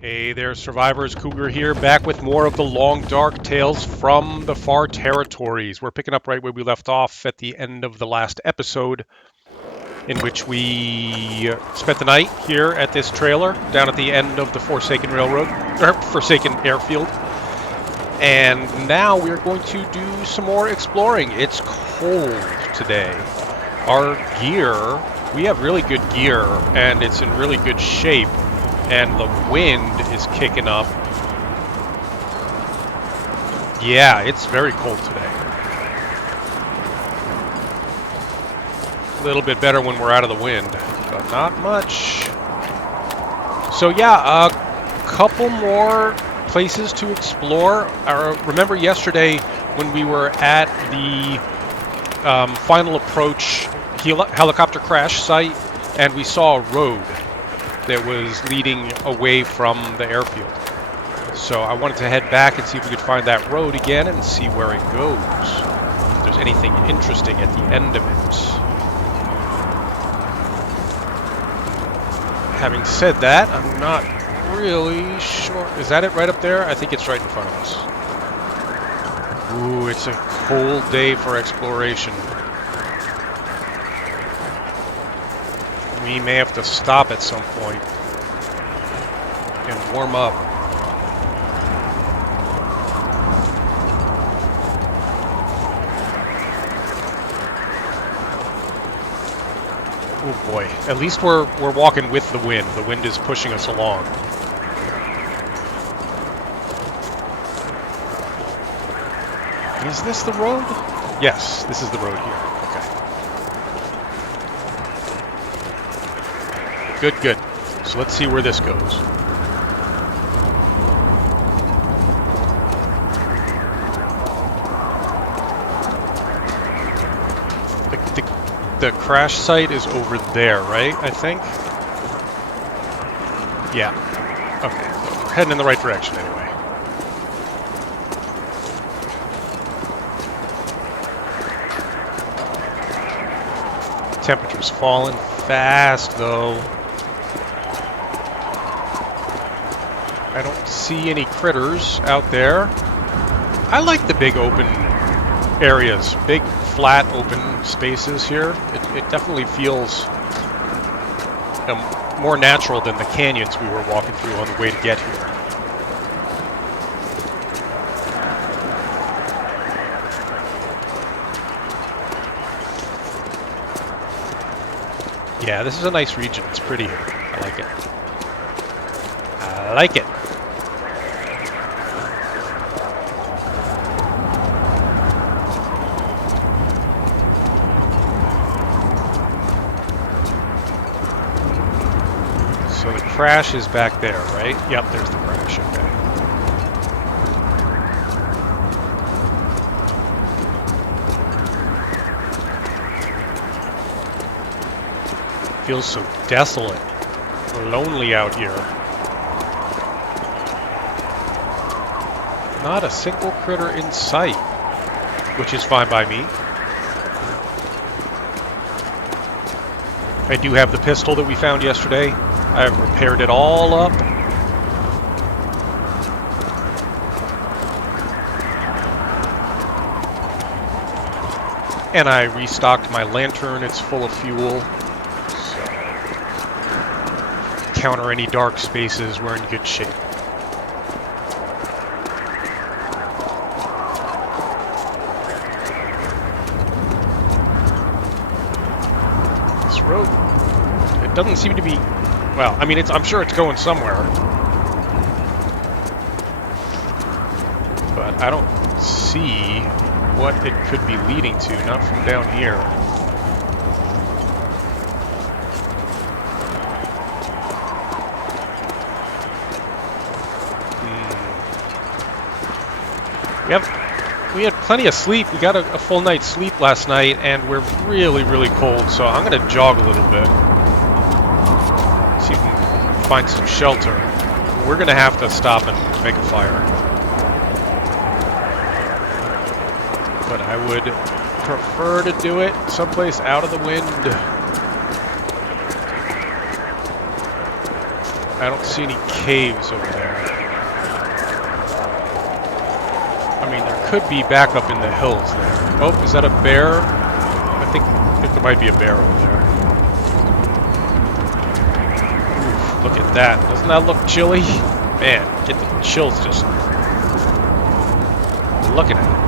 Hey there, survivors. Cougar here, back with more of the long, dark tales from the far territories. We're picking up right where we left off at the end of the last episode, in which we spent the night here at this trailer down at the end of the Forsaken Railroad, or Forsaken Airfield. And now we're going to do some more exploring. It's cold today. Our gear, we have really good gear, and it's in really good shape. And the wind is kicking up. Yeah, it's very cold today. A little bit better when we're out of the wind, but not much. So yeah, a couple more places to explore. Remember yesterday when we were at the final approach helicopter crash site, and we saw a road that was leading away from the airfield. So I wanted to head back and see if we could find that road again and see where it goes. If there's anything interesting at the end of it. Having said that, I'm not really sure. Is that it right up there? I think it's right in front of us. Ooh, it's a cold day for exploration. We may have to stop at some point and warm up. Oh boy, at least we're walking with the wind. The wind is pushing us along. Is this the road? Yes, this is the road here. Good, good. So let's see where this goes. The crash site is over there, right? I think? Yeah. Okay. We're heading in the right direction anyway. Temperature's falling fast, though. I don't see any critters out there. I like the big open areas, big flat open spaces here. It definitely feels more natural than the canyons we were walking through on the way to get here. Yeah, this is a nice region. It's pretty here. I like it. I like it. So the crash is back there, right? Yep, there's the crash. Okay. Feels so desolate, lonely out here. Not a single critter in sight, which is fine by me. I do have the pistol that we found yesterday. I've repaired it all up. And I restocked my lantern. It's full of fuel. So, counter any dark spaces, we're in good shape. This road, it doesn't seem to be... Well, I mean, I'm sure it's going somewhere. But I don't see what it could be leading to, not from down here. We had plenty of sleep. We got a full night's sleep last night, and we're really, really cold, so I'm going to jog a little bit. See if we can find some shelter. We're going to have to stop and make a fire. But I would prefer to do it someplace out of the wind. I don't see any caves over there. I mean, there could be back up in the hills there. Oh, is that a bear? I think there might be a bear over there. Oof, look at that. Doesn't that look chilly? Man, get the chills just looking at it.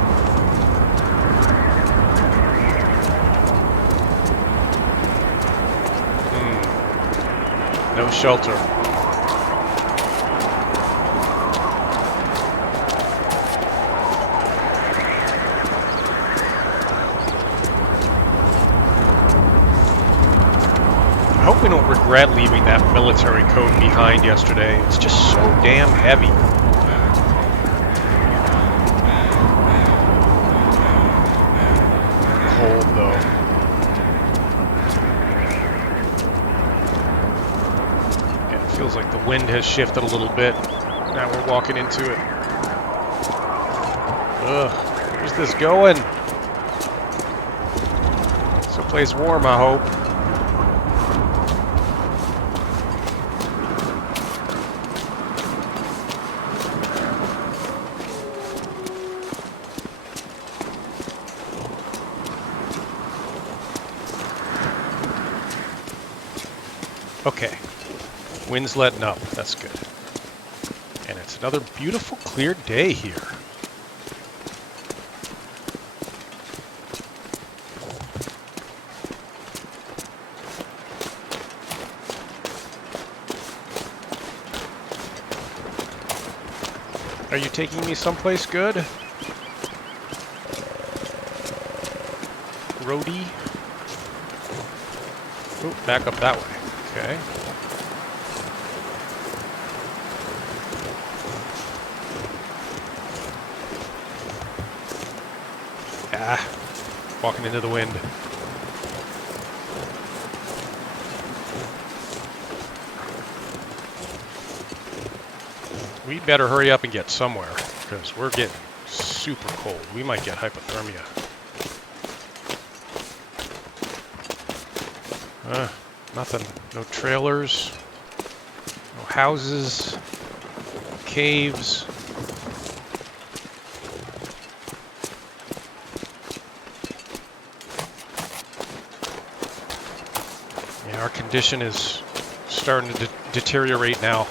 No shelter. I hope we don't regret leaving that military coat behind yesterday. It's just so damn heavy. Cold though. Feels like the wind has shifted a little bit. Now we're walking into it. Ugh, where's this going? Someplace warm, I hope. Okay. Wind's letting up. That's good. And it's another beautiful, clear day here. Are you taking me someplace good? Roadie? Oh, back up that way. Okay. Walking into the wind. We better hurry up and get somewhere, because we're getting super cold. We might get hypothermia. Nothing. No trailers. No houses. Caves. Our condition is starting to deteriorate now.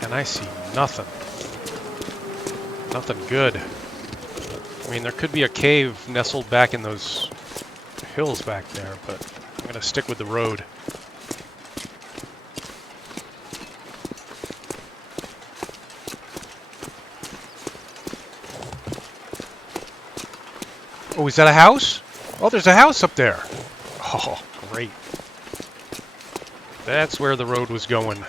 And I see nothing. Nothing good. I mean, there could be a cave nestled back in those hills back there, but I'm going to stick with the road. Oh, is that a house? Oh, there's a house up there. Oh, great. That's where the road was going.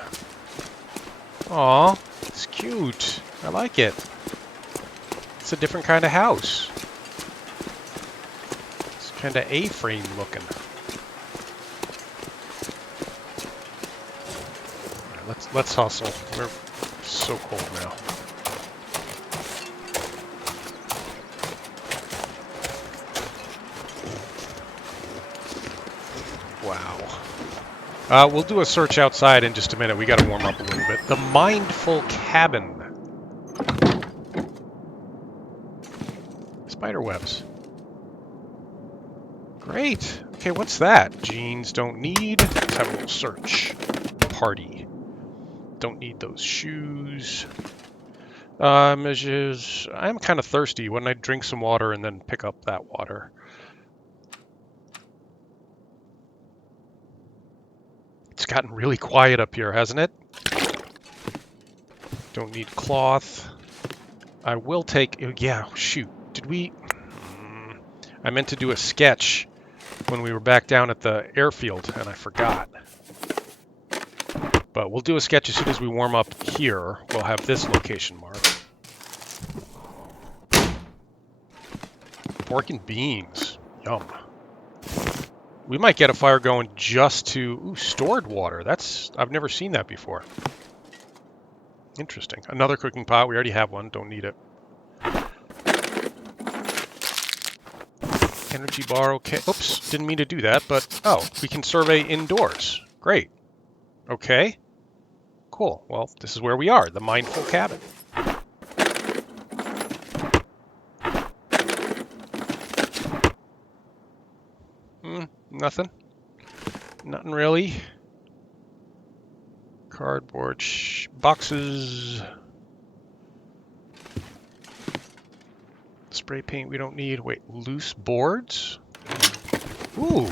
Aw, it's cute. I like it. It's a different kind of house. It's kind of A-frame looking. All right, let's hustle. We're so cold now. Wow. We'll do a search outside in just a minute. We got to warm up a little bit. The Mindful Cabin. Spider webs. Great. Okay, what's that? Jeans don't need. Let's have a little search. Party. Don't need those shoes. Measures. I'm kind of thirsty. Wouldn't I drink some water and then pick up that water? It's gotten really quiet up here, hasn't it? Don't need cloth. I will take... Yeah, shoot. Did we... I meant to do a sketch when we were back down at the airfield, and I forgot. But we'll do a sketch as soon as we warm up here. We'll have this location marked. Pork and beans. Yum. We might get a fire going just to... Ooh, stored water. I've never seen that before. Interesting. Another cooking pot. We already have one. Don't need it. Energy bar. Okay. Oops. Didn't mean to do that, but... Oh, we can survey indoors. Great. Okay. Cool. Well, this is where we are. The mindful cabin. Nothing. Nothing really. Cardboard boxes. Spray paint we don't need. Wait, loose boards? Ooh.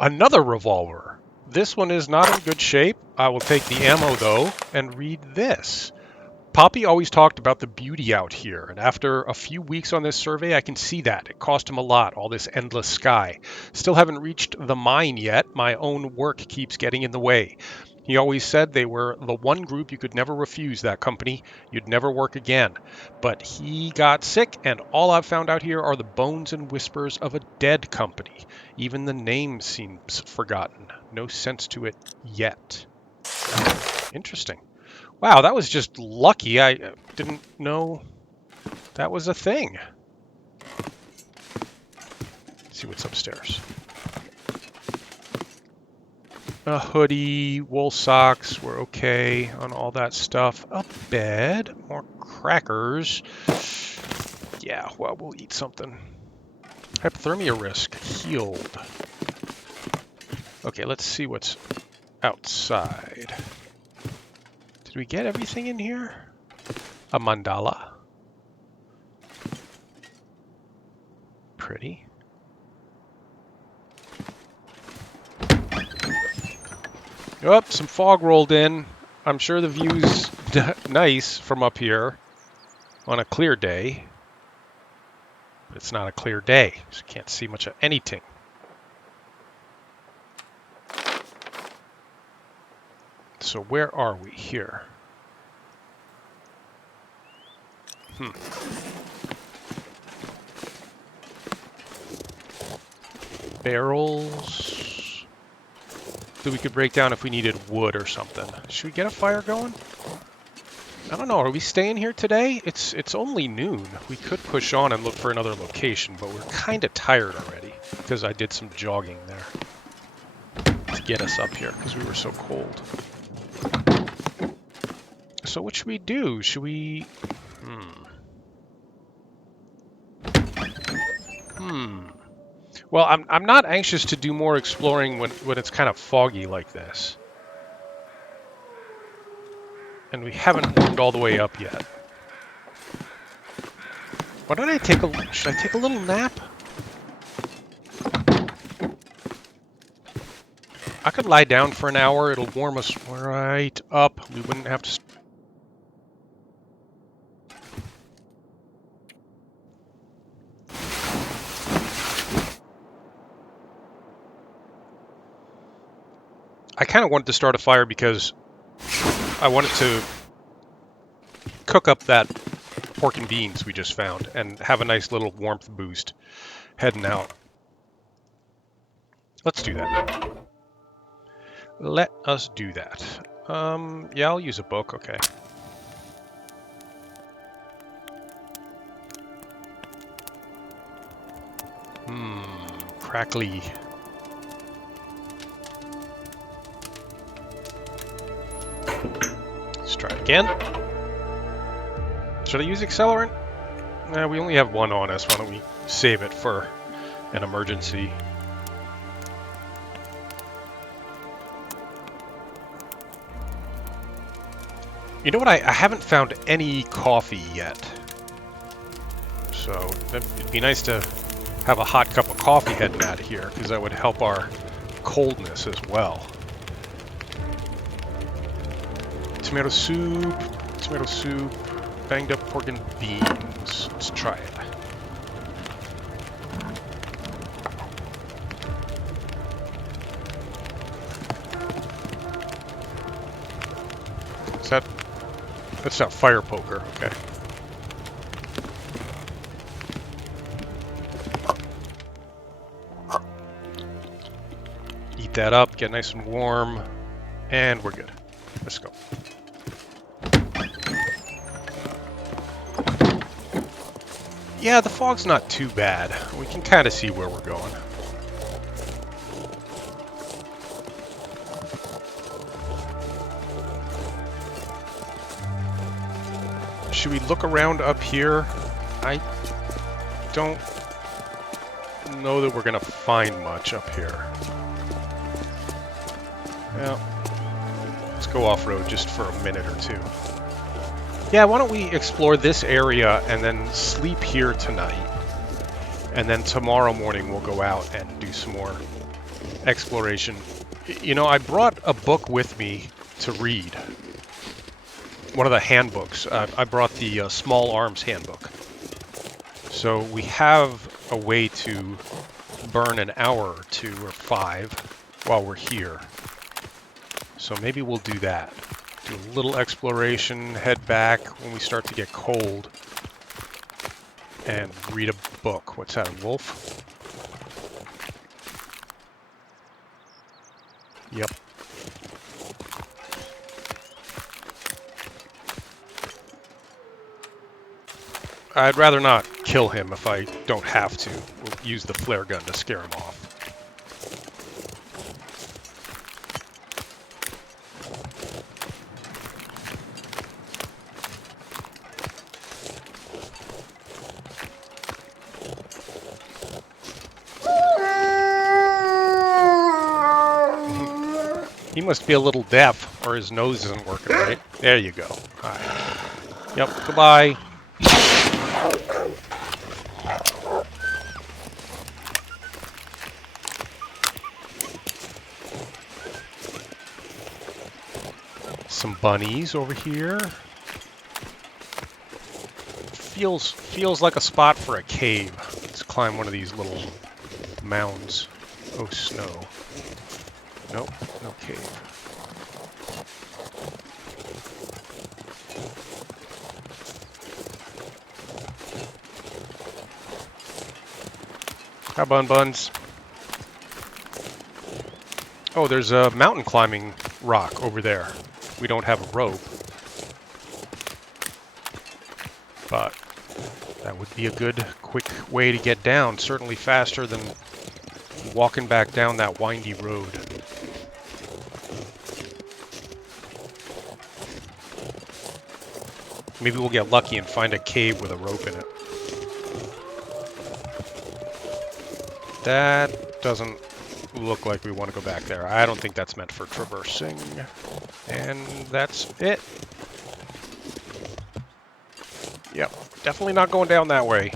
Another revolver. This one is not in good shape. I will take the ammo, though, and read this. Poppy always talked about the beauty out here, and after a few weeks on this survey, I can see that. It cost him a lot, all this endless sky. Still haven't reached the mine yet. My own work keeps getting in the way. He always said they were the one group you could never refuse, that company. You'd never work again. But he got sick, and all I've found out here are the bones and whispers of a dead company. Even the name seems forgotten. No sense to it yet. Interesting. Wow, that was just lucky. I didn't know that was a thing. Let's see what's upstairs. A hoodie, wool socks, we're okay on all that stuff. A bed, more crackers. Yeah, well, we'll eat something. Hypothermia risk, healed. Okay, let's see what's outside. Did we get everything in here? A mandala. Pretty. Oh, some fog rolled in. I'm sure the view's nice from up here on a clear day. But it's not a clear day, so you can't see much of anything. So where are we here? Barrels that we could break down if we needed wood or something. Should we get a fire going? I don't know. Are we staying here today? It's only noon. We could push on and look for another location, but we're kind of tired already because I did some jogging there to get us up here because we were so cold. So what should we do? Should we... Well, I'm not anxious to do more exploring when it's kind of foggy like this. And we haven't warmed all the way up yet. Why don't I take a... Should I take a little nap? I could lie down for an hour. It'll warm us right up. We wouldn't have to... I kind of wanted to start a fire because I wanted to cook up that pork and beans we just found and have a nice little warmth boost heading out. Let's do that. Let us do that. Yeah, I'll use a book, okay. Crackly. Let's try it again. Should I use accelerant? Nah, we only have one on us. Why don't we save it for an emergency? You know what? I haven't found any coffee yet. So it'd be nice to have a hot cup of coffee heading out of here, because that would help our coldness as well. Tomato soup, banged up pork and beans. Let's try it. That's not fire poker, okay. Eat that up, get nice and warm, and we're good. Let's go. Yeah, the fog's not too bad. We can kind of see where we're going. Should we look around up here? I don't know that we're going to find much up here. Well, let's go off-road just for a minute or two. Yeah, why don't we explore this area and then sleep here tonight. And then tomorrow morning we'll go out and do some more exploration. You know, I brought a book with me to read. One of the handbooks. I brought the Small Arms Handbook. So we have a way to burn an hour or 2 or 5 while we're here. So maybe we'll do that. Do a little exploration, head back when we start to get cold, and read a book. What's that, a wolf? Yep. I'd rather not kill him if I don't have to. We'll use the flare gun to scare him off. He must be a little deaf, or his nose isn't working right. There you go. All right. Yep, goodbye. Some bunnies over here. Feels like a spot for a cave. Let's climb one of these little mounds. Oh, snow. Nope, no cave. Hi, Buns. Oh, there's a mountain climbing rock over there. We don't have a rope, but that would be a good, quick way to get down. Certainly faster than walking back down that windy road. Maybe we'll get lucky and find a cave with a rope in it. That doesn't look like we want to go back there. I don't think that's meant for traversing. And that's it. Yep, definitely not going down that way.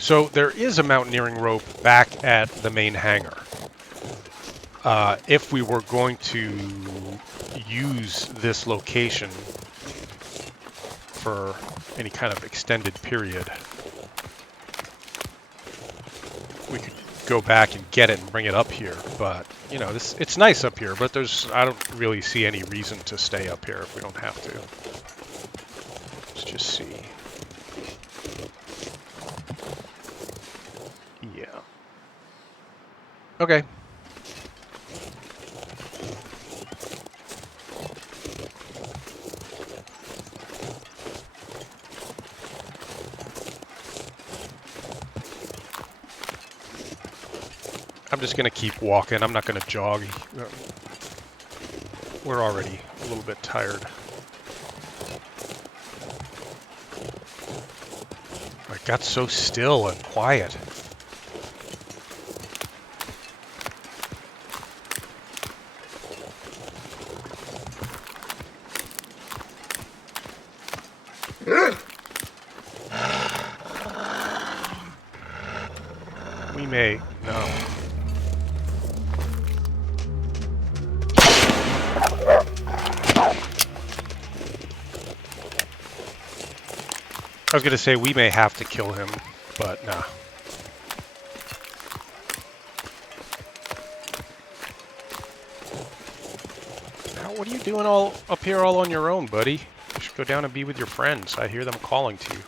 So there is a mountaineering rope back at the main hangar. If we were going to use this location for any kind of extended period, we could go back and get it and bring it up here. But you know, it's nice up here, but I don't really see any reason to stay up here if we don't have to. Let's just see. Yeah. Okay. I'm just going to keep walking. I'm not going to jog. We're already a little bit tired. It got so still and quiet. We may. No. I was going to say we may have to kill him, but nah. Now, what are you doing all up here all on your own, buddy? You should go down and be with your friends. I hear them calling to you.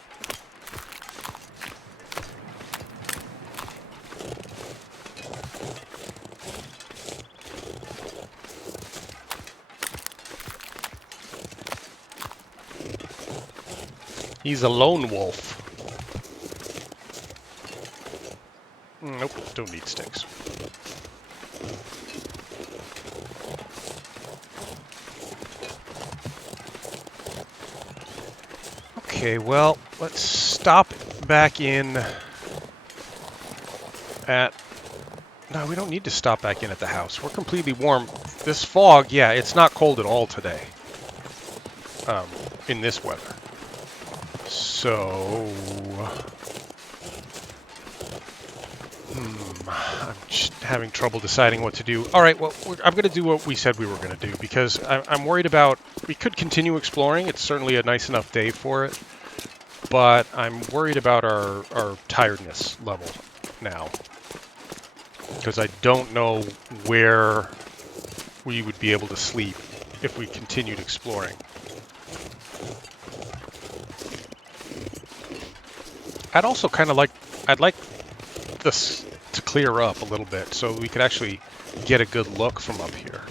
He's a lone wolf. Nope, don't need sticks. Okay, well, let's stop back in at... No, we don't need to stop back in at the house. We're completely warm. This fog, yeah, it's not cold at all today. In this weather. So... I'm just having trouble deciding what to do. All right, well, I'm going to do what we said we were going to do, because I'm worried about... We could continue exploring. It's certainly a nice enough day for it. But I'm worried about our tiredness level now. Because I don't know where we would be able to sleep if we continued exploring. I'd also kind of like... I'd like this to clear up a little bit so we could actually get a good look from up here.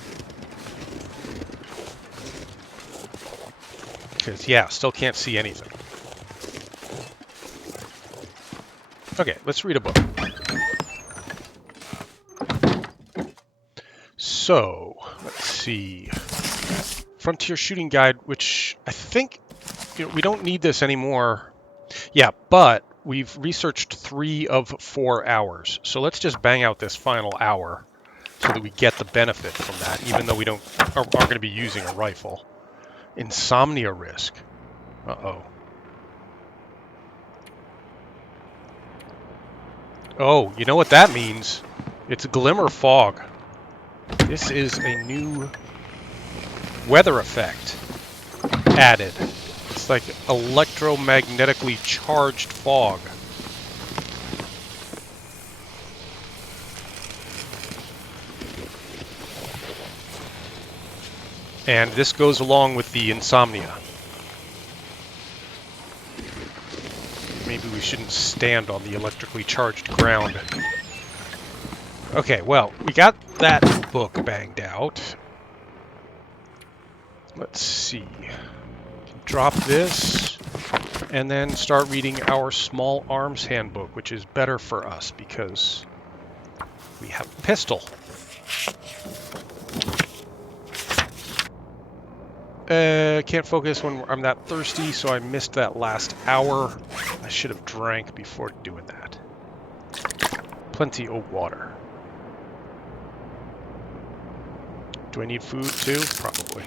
Because, yeah, still can't see anything. Okay, let's read a book. So, let's see. Frontier Shooting Guide, which I think we don't need this anymore. Yeah, but we've researched 3 of 4 hours. So let's just bang out this final hour so that we get the benefit from that, even though we aren't going to be using a rifle. Insomnia risk. Uh-oh. Oh, you know what that means? It's Glimmer fog. This is a new weather effect added. It's like electromagnetically charged fog. And this goes along with the insomnia. Maybe we shouldn't stand on the electrically charged ground. Okay, well, we got that book banged out. Let's see. Drop this, and then start reading our small arms handbook, which is better for us because we have a pistol. Can't focus when I'm that thirsty, so I missed that last hour. I should have drank before doing that. Plenty of water. Do I need food too? Probably.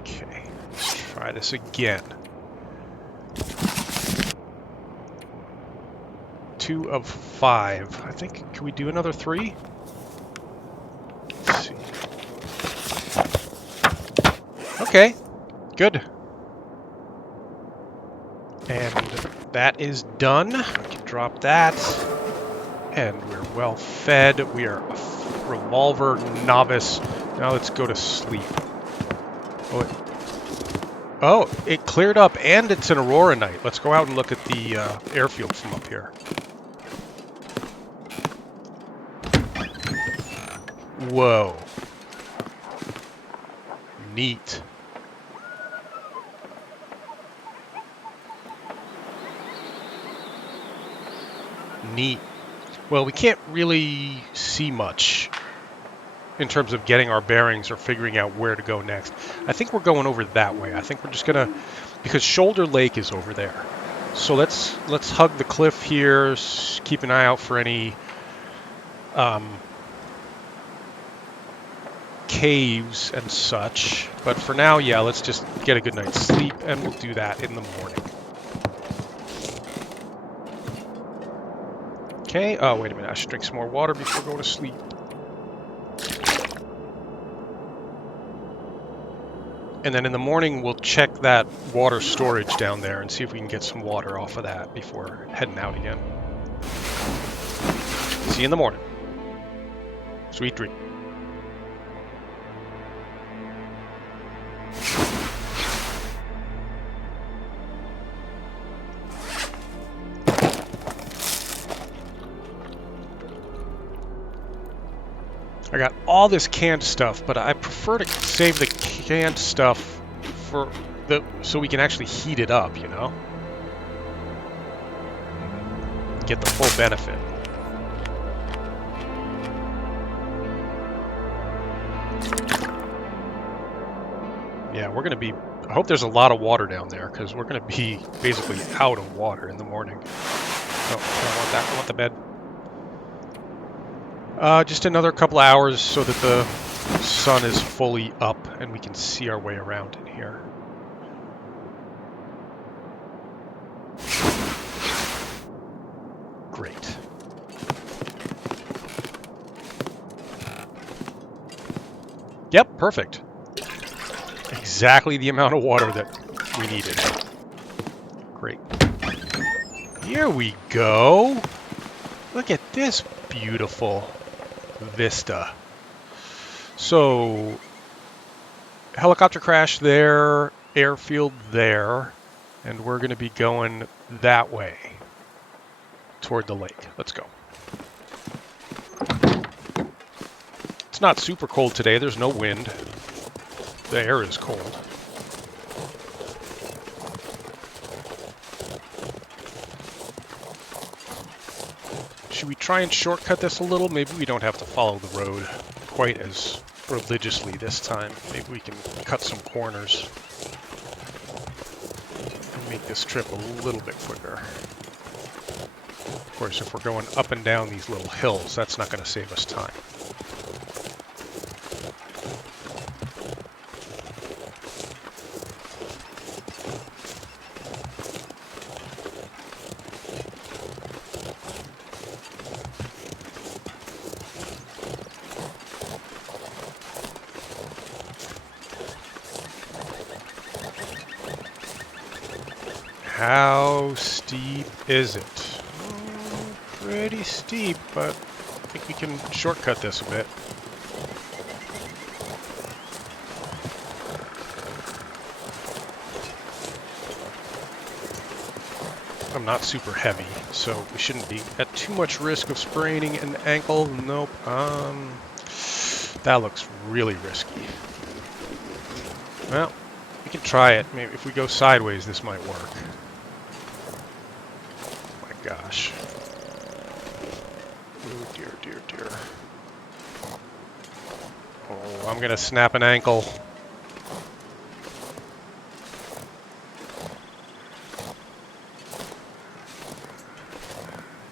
Okay, let's try this again. 2 of 5. I think, can we do another 3? Let's see. Okay, good. And that is done. We can drop that. And we're well fed. We are a revolver novice. Now let's go to sleep. Oh, it cleared up and it's an aurora night. Let's go out and look at the airfield from up here. Whoa. Neat. Neat. Well, we can't really see much in terms of getting our bearings or figuring out where to go next. I think we're going over that way. I think we're just gonna, because Shoulder Lake is over there. So let's hug the cliff here, keep an eye out for any caves and such. But for now, yeah, let's just get a good night's sleep, and we'll do that in the morning. Okay, oh, wait a minute. I should drink some more water before going to sleep. And then in the morning, we'll check that water storage down there and see if we can get some water off of that before heading out again. See you in the morning. Sweet dream. I got all this canned stuff, but I prefer to save the canned stuff for so we can actually heat it up, you know? Get the full benefit. Yeah, we're going to be... I hope there's a lot of water down there, because we're going to be basically out of water in the morning. Oh, I don't want that. I want the bed. Just another couple of hours so that the sun is fully up and we can see our way around in here. Great. Yep, perfect. Exactly the amount of water that we needed. Great. Here we go. Look at this beautiful vista. So, helicopter crash there, airfield there, and we're going to be going that way toward the lake. Let's go. It's not super cold today. There's no wind. The air is cold. Should we try and shortcut this a little? Maybe we don't have to follow the road quite as religiously this time. Maybe we can cut some corners and make this trip a little bit quicker. Of course, if we're going up and down these little hills, that's not going to save us time. How steep is it? Pretty steep, but I think we can shortcut this a bit. I'm not super heavy, so we shouldn't be at too much risk of spraining an ankle. Nope. That looks really risky. Well, we can try it. Maybe if we go sideways, this might work. Gosh. Oh, dear, dear, dear. Oh, I'm going to snap an ankle.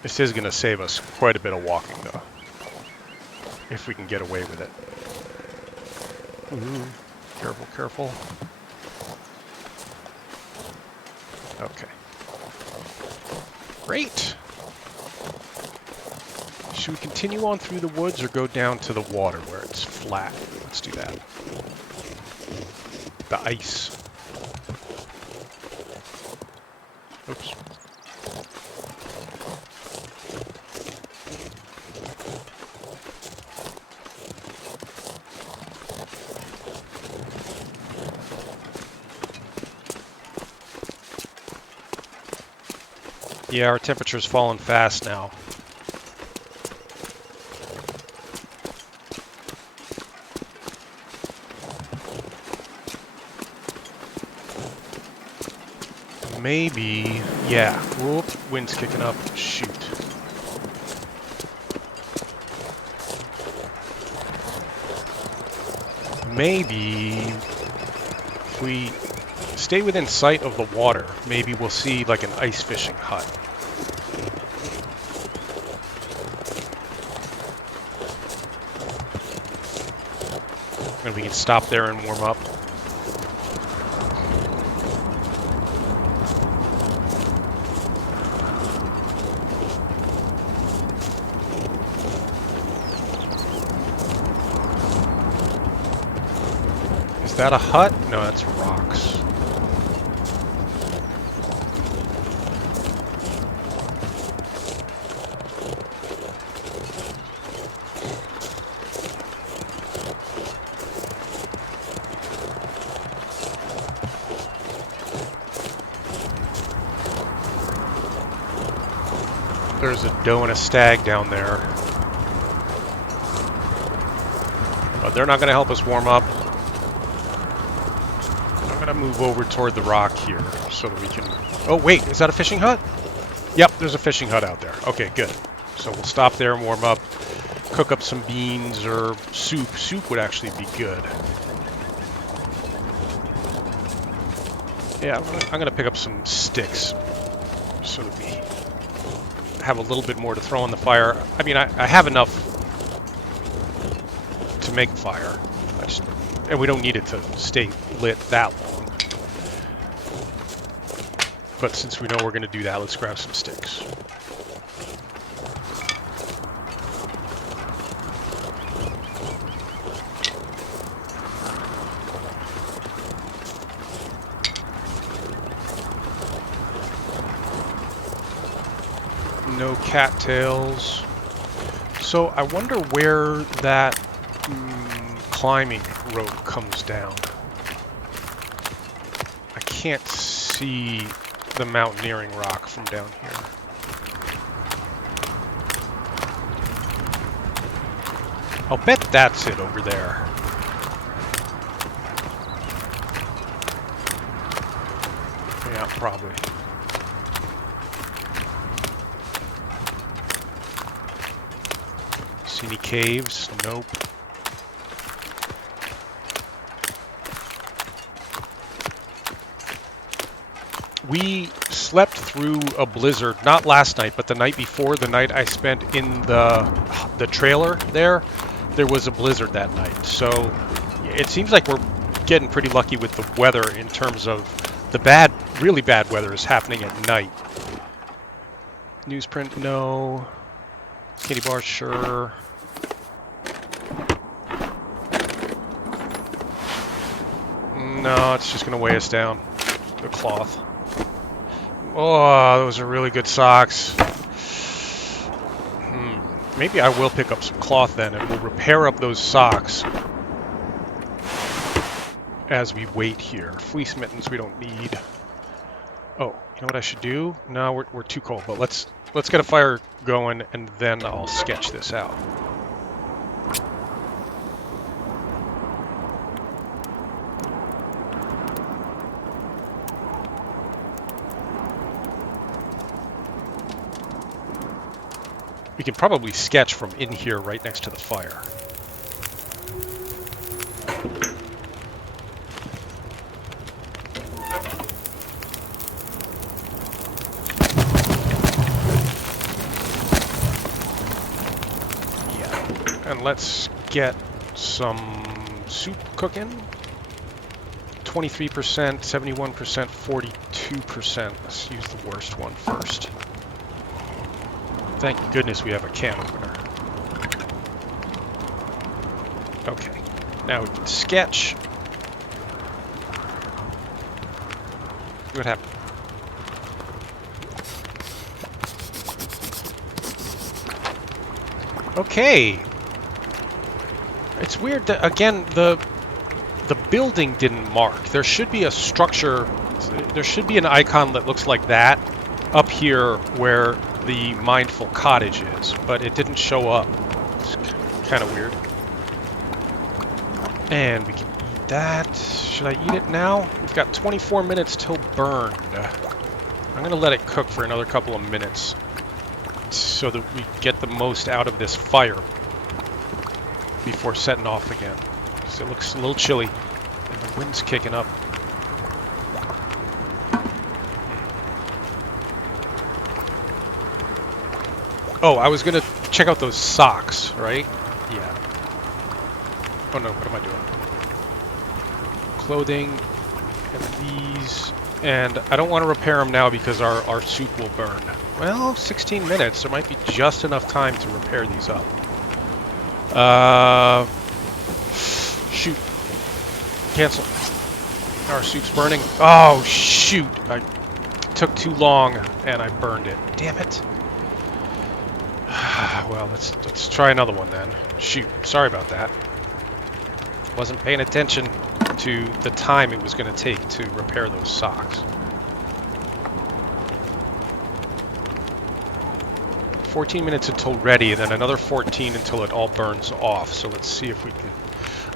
This is going to save us quite a bit of walking, though. If we can get away with it. Ooh, careful, careful. Okay. Great! Should we continue on through the woods or go down to the water where it's flat? Let's do that. The ice. Oops. Yeah, our temperature's falling fast now. Maybe, yeah. Whoop, wind's kicking up. Shoot. Maybe if we stay within sight of the water, maybe we'll see like an ice fishing hut. And we can stop there and warm up. Is that a hut? No, that's rocks. There's a doe and a stag down there. But they're not going to help us warm up. I'm going gonna move over toward the rock here so that we can... Oh, wait, is that a fishing hut? Yep, there's a fishing hut out there. Okay, good. So we'll stop there and warm up, cook up some beans or soup. Soup would actually be good. Yeah, I'm gonna pick up some sticks so that we have a little bit more to throw on the fire. I mean, I have enough to make fire. And we don't need it to stay lit that long. But since we know we're going to do that, let's grab some sticks. No cattails. So I wonder where that climbing rope comes down. I can't see the mountaineering rock from down here. I'll bet that's it over there. Yeah, probably. See any caves? Nope. We slept through a blizzard, not last night, but the night before, the night I spent in the trailer there. There was a blizzard that night. So it seems like we're getting pretty lucky with the weather in terms of the bad, really bad weather is happening at night. Newsprint, no. Candy bar, sure. No, it's just going to weigh us down. The cloth. Oh, those are really good socks. Maybe I will pick up some cloth then, and we'll repair up those socks as we wait here. Fleece mittens we don't need. Oh, you know what I should do? No, we're too cold, but let's get a fire going, and then I'll sketch this out. We can probably sketch from in here right next to the fire. Yeah, and let's get some soup cooking. 23%, 71%, 42%. Let's use the worst one first. Thank goodness we have a can opener. Okay, now we can sketch. See what happened. Okay. It's weird that, again, the building didn't mark. There should be a structure, there should be an icon that looks like that up here where the mindful cottage is, but it didn't show up. It's kind of weird. And we can eat that. Should I eat it now? We've got 24 minutes till burned. I'm going to let it cook for another couple of minutes so that we get the most out of this fire before setting off again. So it looks a little chilly, and the wind's kicking up. Oh, I was going to check out those socks, right? Yeah. Oh no, what am I doing? Clothing, and these, and I don't want to repair them now because our soup will burn. Well, 16 minutes, there might be just enough time to repair these up. Shoot. Cancel. Our soup's burning. Oh, shoot. I took too long and I burned it. Damn it. Well, let's try another one then. Shoot, sorry about that. Wasn't paying attention to the time it was going to take to repair those socks. 14 minutes until ready, and then another 14 until it all burns off. So let's see if we can...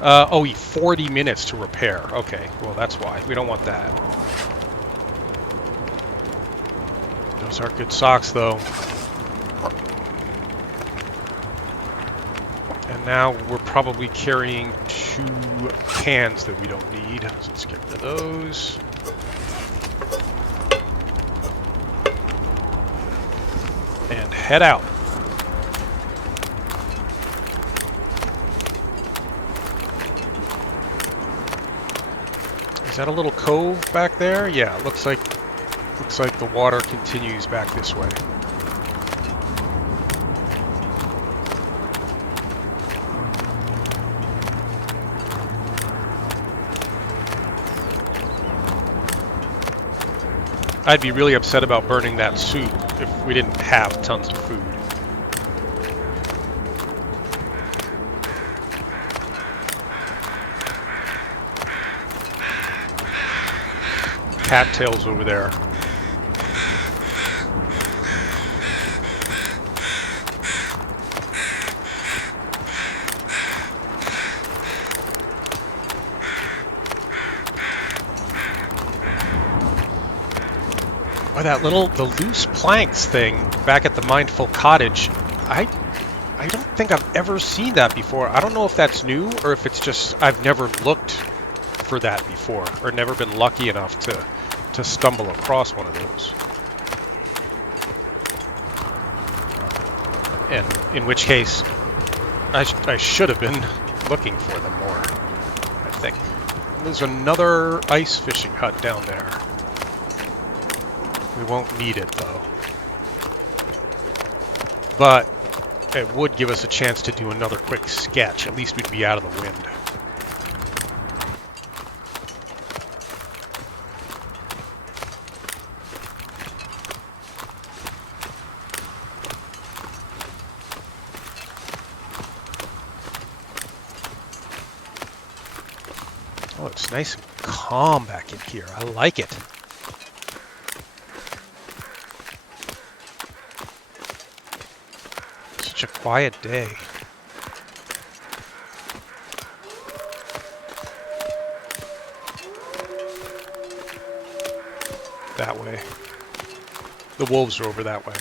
Oh, 40 minutes to repair. Okay, well that's why. We don't want that. Those are good socks, though. And now we're probably carrying 2 cans that we don't need. So let's get rid of those. And head out. Is that a little cove back there? Yeah, it looks like the water continues back this way. I'd be really upset about burning that soup if we didn't have tons of food. Cattails over there. Oh, the loose planks thing back at the Mindful Cottage. I don't think I've ever seen that before. I don't know if that's new or if it's just I've never looked for that before or never been lucky enough to stumble across one of those. And in which case, I should have been looking for them more, I think. There's another ice fishing hut down there. We won't need it, though. But it would give us a chance to do another quick sketch. At least we'd be out of the wind. Oh, it's nice and calm back in here. I like it. Such a quiet day. That way. The wolves are over that way.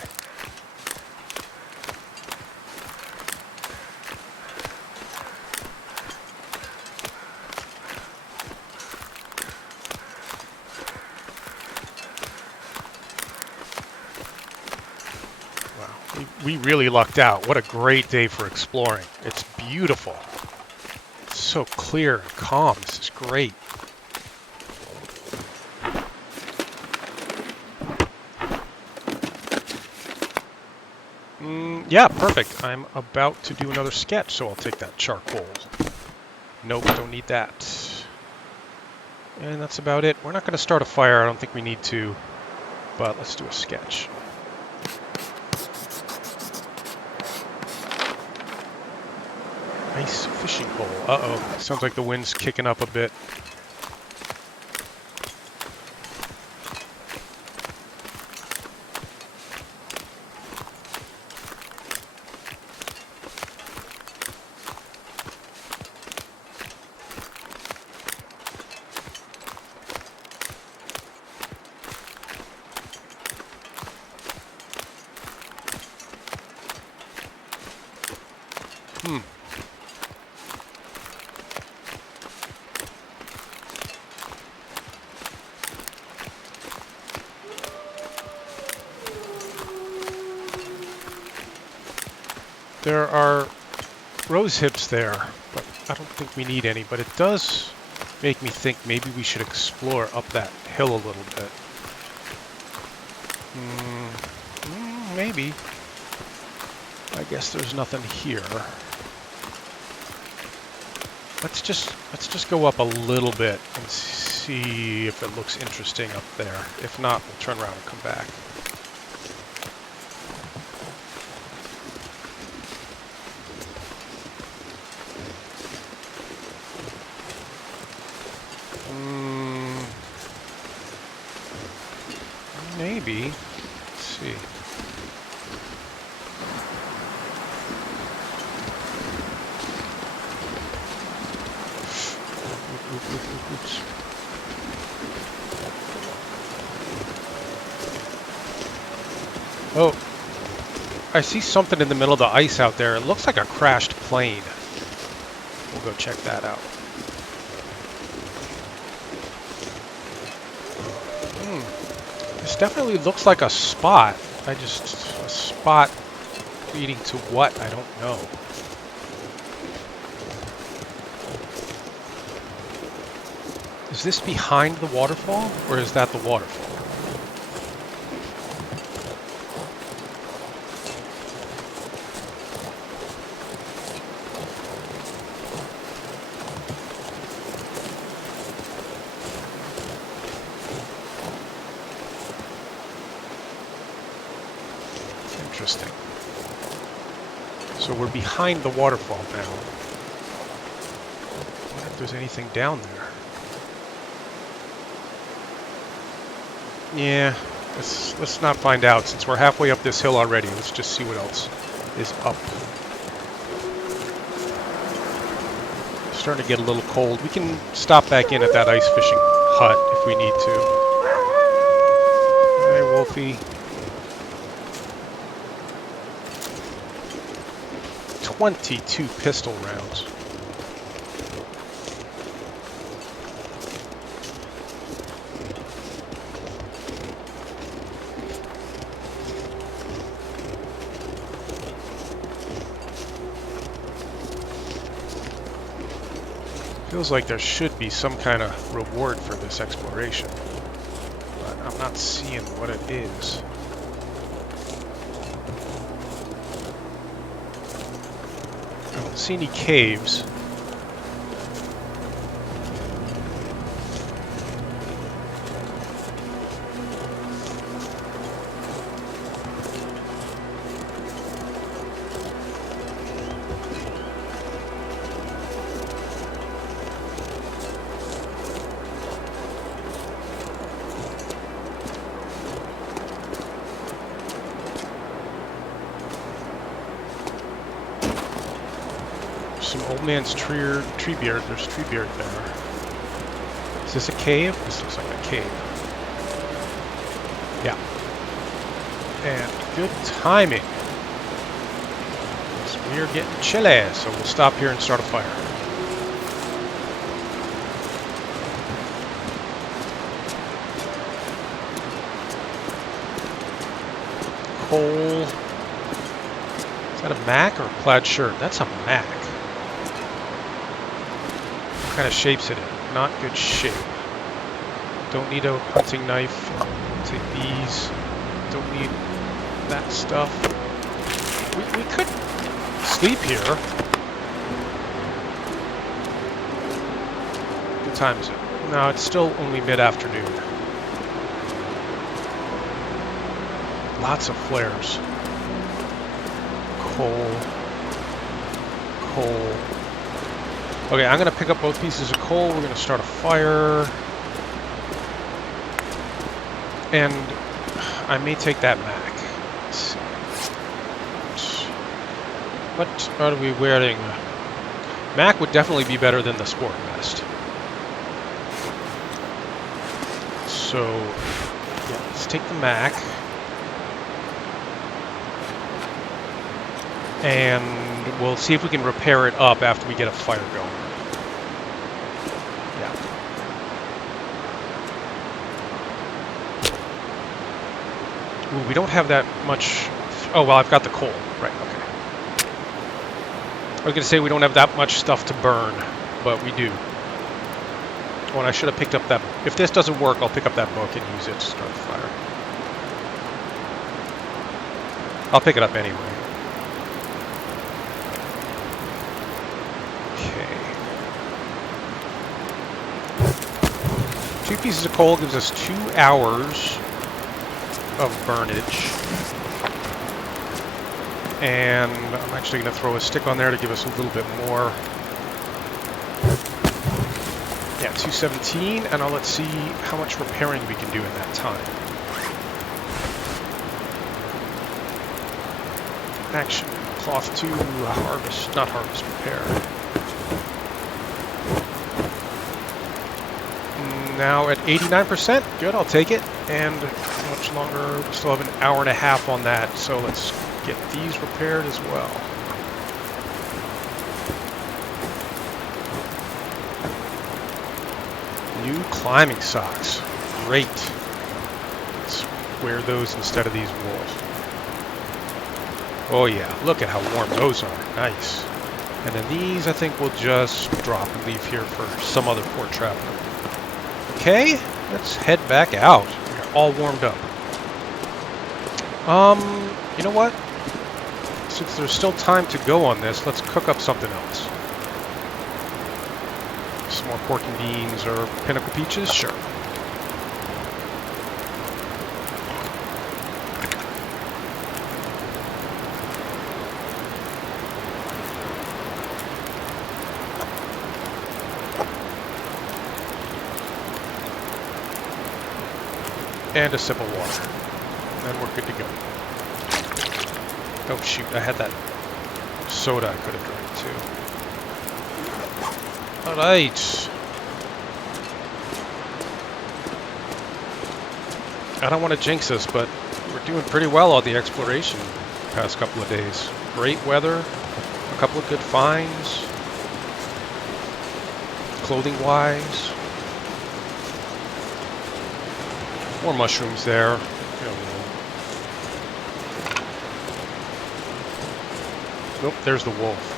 We really lucked out. What a great day for exploring. It's beautiful. It's so clear and calm. This is great. Yeah, perfect. I'm about to do another sketch, so I'll take that charcoal. Nope, don't need that. And that's about it. We're not going to start a fire. I don't think we need to. But let's do a sketch. Nice fishing hole. Uh-oh. Sounds like the wind's kicking up a bit. There are rose hips there, but I don't think we need any. But it does make me think maybe we should explore up that hill a little bit. Maybe. I guess there's nothing here. Let's just go up a little bit and see if it looks interesting up there. If not, we'll turn around and come back. Maybe. Let's see. Oops. Oh, I see something in the middle of the ice out there. It looks like a crashed plane. We'll go check that out. This definitely looks like a spot. A spot leading to what? I don't know. Is this behind the waterfall, or is that the waterfall? Interesting. So we're behind the waterfall now. I wonder if there's anything down there. Yeah, let's not find out since we're halfway up this hill already. Let's just see what else is up. It's starting to get a little cold. We can stop back in at that ice fishing hut if we need to. Hey, Wolfie. 22 pistol rounds. Feels like there should be some kind of reward for this exploration, but I'm not seeing what it is. I don't see any caves. Some old man's tree beard. There's tree beard there. Is this a cave? This looks like a cave. Yeah. And good timing. We are getting chilly, so we'll stop here and start a fire. Coal. Is that a Mac or a plaid shirt? That's a Mac. What kind of shape's it in? Not good shape. Don't need a hunting knife. Take these. Don't need that stuff. We could sleep here. What time is it? No, it's still only mid-afternoon. Lots of flares. Coal. Coal. Okay, I'm going to pick up both pieces of coal. We're going to start a fire. And I may take that Mac. Let's see. What are we wearing? Mac would definitely be better than the sport vest. So, yeah, let's take the Mac. And we'll see if we can repair it up after we get a fire going. Yeah. Ooh, we don't have that much. Oh, well, I've got the coal. Right, okay. I was going to say we don't have that much stuff to burn, but we do. Oh, and I should have picked up that. If this doesn't work, I'll pick up that book and use it to start the fire. I'll pick it up anyway. Okay. 2 pieces of coal gives us 2 hours of burnage. And I'm actually going to throw a stick on there to give us a little bit more. Yeah, 217, and let's see how much repairing we can do in that time. Action. Cloth 2, harvest, not harvest, repair. now at 89%. Good, I'll take it. And how much longer? We still have an hour and a half on that, so let's get these repaired as well. New climbing socks. Great. Let's wear those instead of these wool. Oh yeah, look at how warm those are. Nice. And then these, I think we'll just drop and leave here for some other port traveler. Okay, let's head back out. We're all warmed up. You know what? Since there's still time to go on this, let's cook up something else. Some more pork and beans or pinnacle peaches? Sure. And a sip of water. And we're good to go. Oh shoot, I had that soda I could have drank too. Alright. I don't want to jinx us, but we're doing pretty well on the exploration the past couple of days. Great weather, a couple of good finds, clothing-wise. More mushrooms there. Nope, there's the wolf.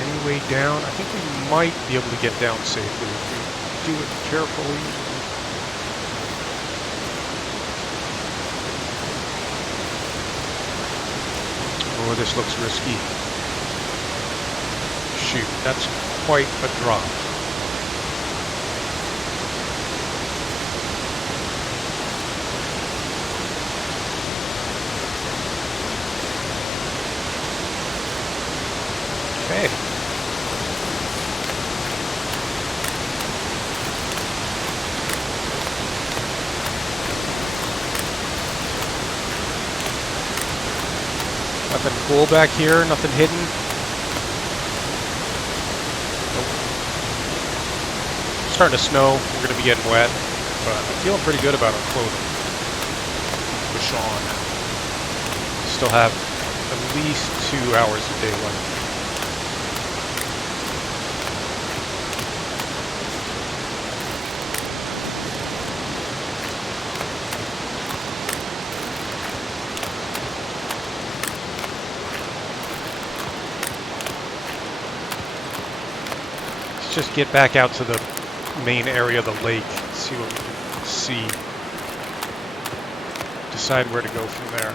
Any way down? I think we might be able to get down safely if we do it carefully. Oh, this looks risky. Shoot, that's quite a drop. Okay. Nothing cool back here, nothing hidden. Nope. It's starting to snow, we're going to be getting wet, but I'm feeling pretty good about our clothing. Push on. Still have at least 2 hours of daylight. Just get back out to the main area of the lake, see what we can see. Decide where to go from there.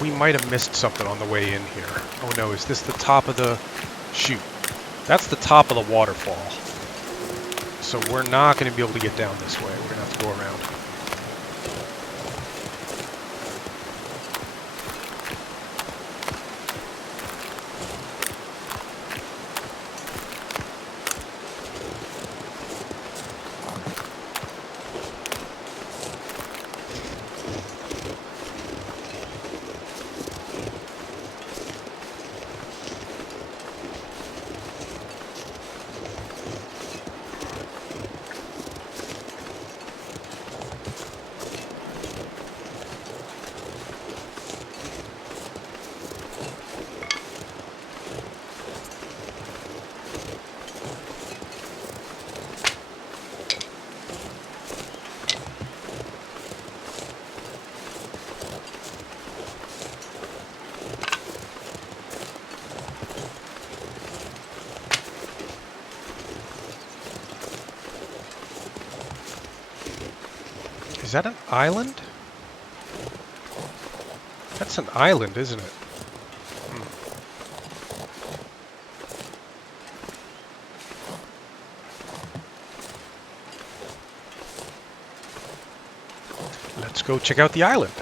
We might have missed something on the way in here. Oh no, is this the top of the... Shoot. That's the top of the waterfall. So we're not going to be able to get down this way. We're going to have to go around. Is that an island? That's an island, isn't it? Let's go check out the island.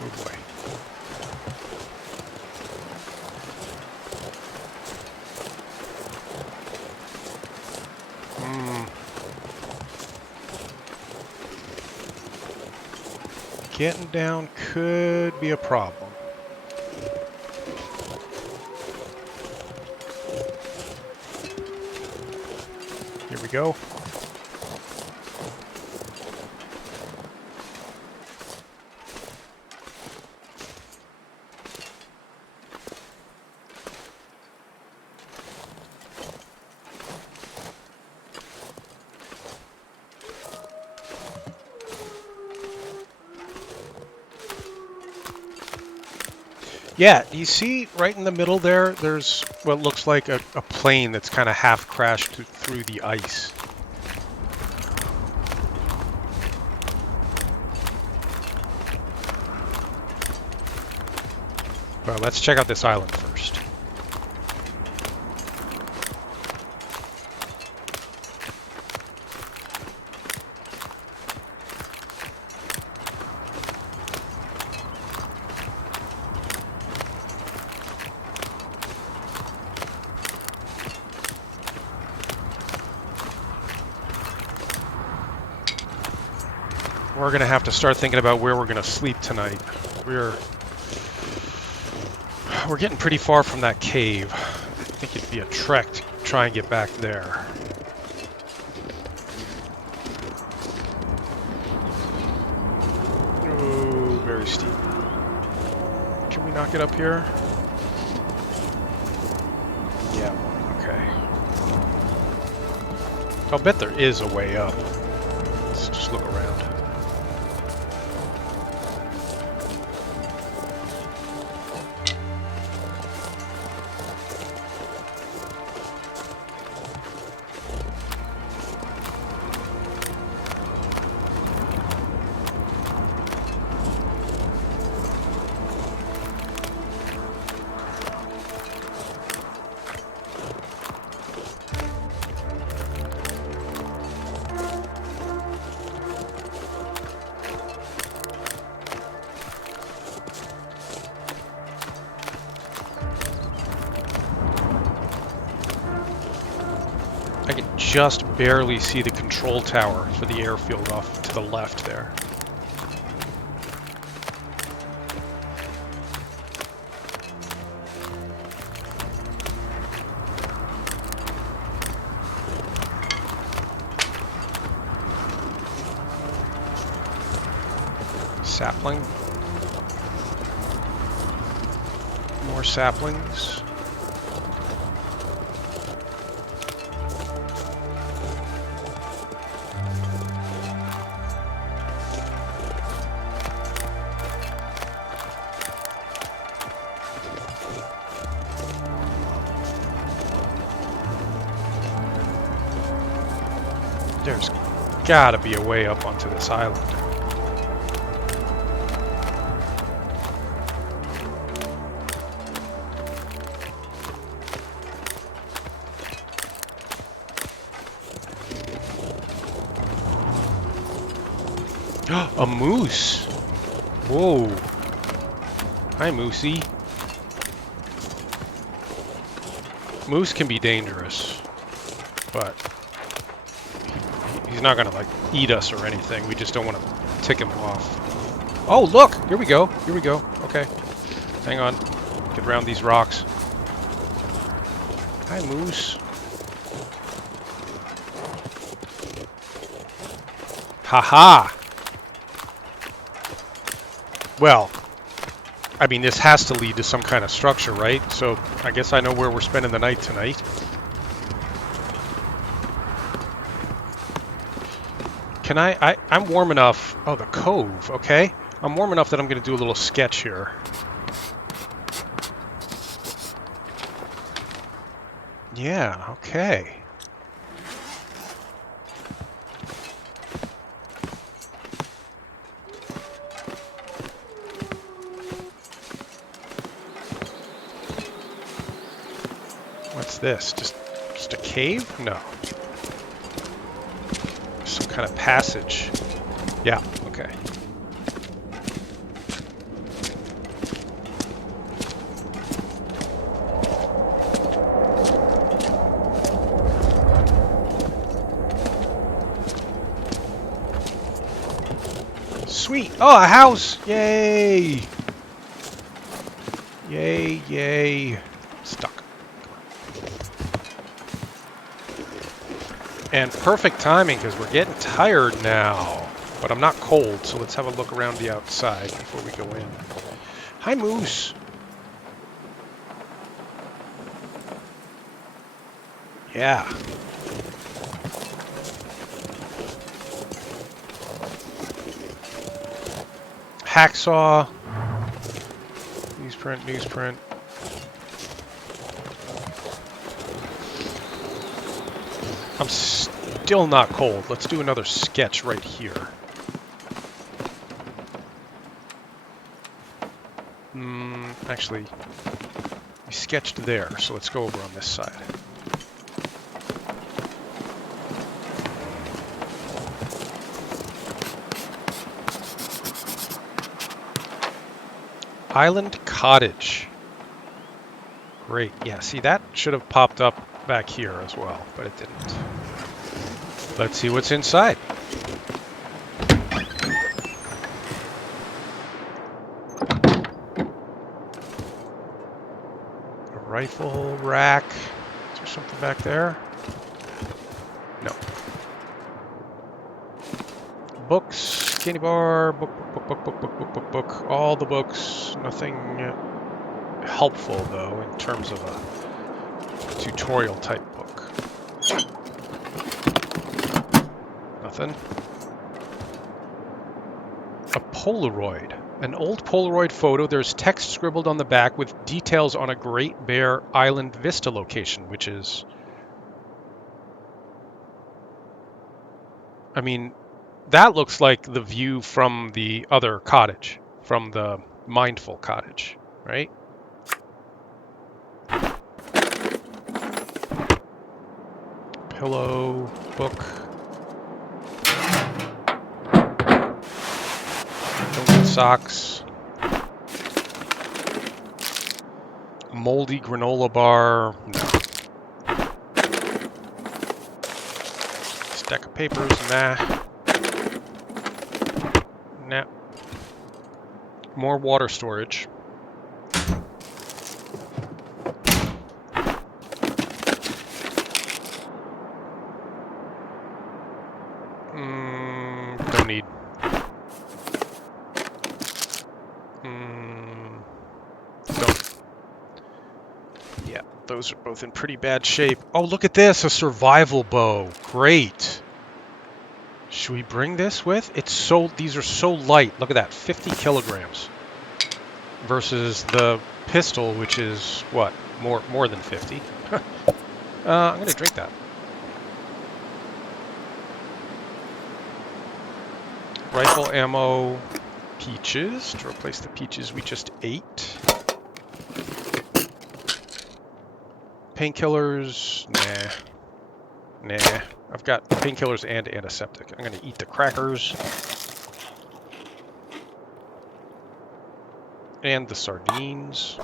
Oh boy. Getting down could be a problem. Here we go. Yeah, you see right in the middle there, there's what looks like a plane that's kind of half crashed through the ice. Well, let's check out this island first. We're going to have to start thinking about where we're going to sleep tonight. We're getting pretty far from that cave. I think it'd be a trek to try and get back there. Oh, very steep. Can we not get up here? Yeah, okay. I'll bet there is a way up. Let's just look around. I can just barely see the control tower for the airfield off to the left there. Sapling. More saplings. There's gotta be a way up onto this island. A moose! Whoa! Hi, Moosey. Moose can be dangerous, but he's not gonna like eat us or anything. We just don't want to tick him off. Oh, look! Here we go. Here we go. Okay. Hang on. Get around these rocks. Hi, moose. Haha! Well, I mean, this has to lead to some kind of structure, right? So I guess I know where we're spending the night tonight. Can I'm warm enough. Oh, the cove. Okay. I'm warm enough that I'm going to do a little sketch here. Yeah, okay. this? Just a cave? No. Some kind of passage. Yeah, okay. Sweet! Oh, a house! Yay! Yay, yay. Stuck. And perfect timing, because we're getting tired now. But I'm not cold, so let's have a look around the outside before we go in. Hi, Moose! Yeah. Hacksaw. Newsprint, newsprint. I'm still not cold. Let's do another sketch right here. Actually, we sketched there, so let's go over on this side. Island cottage. Great. Yeah, see, that should have popped up back here as well, but it didn't. Let's see what's inside. A rifle rack. Is there something back there? No. Books, candy bar, book. All the books. Nothing helpful, though, in terms of a tutorial type book. Nothing. A Polaroid. An old Polaroid photo. There's text scribbled on the back with details on a Great Bear Island Vista location, which is... I mean, that looks like the view from the other cottage, from the Mindful cottage, right? Pillow, book. Don't get socks. Moldy granola bar. No. Stack of papers. Nah. Nah. More water storage. Don't need. Don't. Yeah, those are both in pretty bad shape. Oh, look at this, a survival bow. Great. Should we bring this with? These are so light. Look at that, 50 kilograms. Versus the pistol, which is, what, more than 50. I'm going to drink that. Rifle ammo, peaches, to replace the peaches we just ate. Painkillers, nah. I've got painkillers and antiseptic. I'm going to eat the crackers. And the sardines.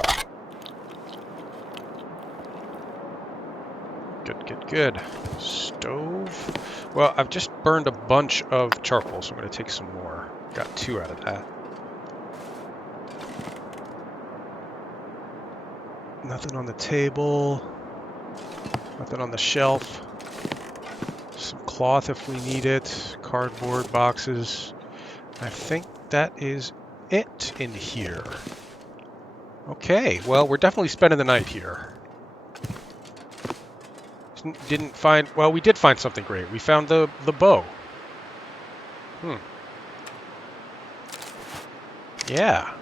Good. Stove. Well, I've just burned a bunch of charcoal, so I'm going to take some more. Got 2 out of that. Nothing on the table. Nothing on the shelf. Some cloth if we need it. Cardboard boxes. I think that is it in here. Okay, well, we're definitely spending the night here. Didn't find... Well, we did find something great. We found the bow. Yeah.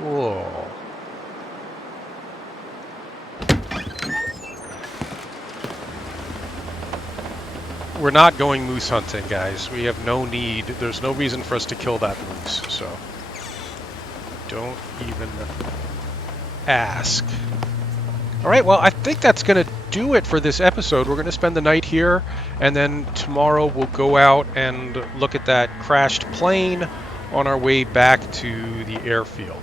Cool. We're not going moose hunting, guys. We have no need. There's no reason for us to kill that moose, so... Don't even ask. All right, well, I think that's going to do it for this episode. We're going to spend the night here, and then tomorrow we'll go out and look at that crashed plane on our way back to the airfield.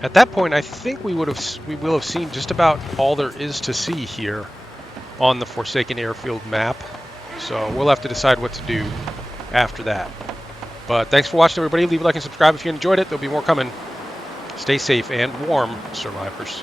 At that point, I think we will have seen just about all there is to see here on the Forsaken Airfield map. So we'll have to decide what to do after that. But thanks for watching, everybody. Leave a like and subscribe if you enjoyed it. There'll be more coming. Stay safe and warm, survivors.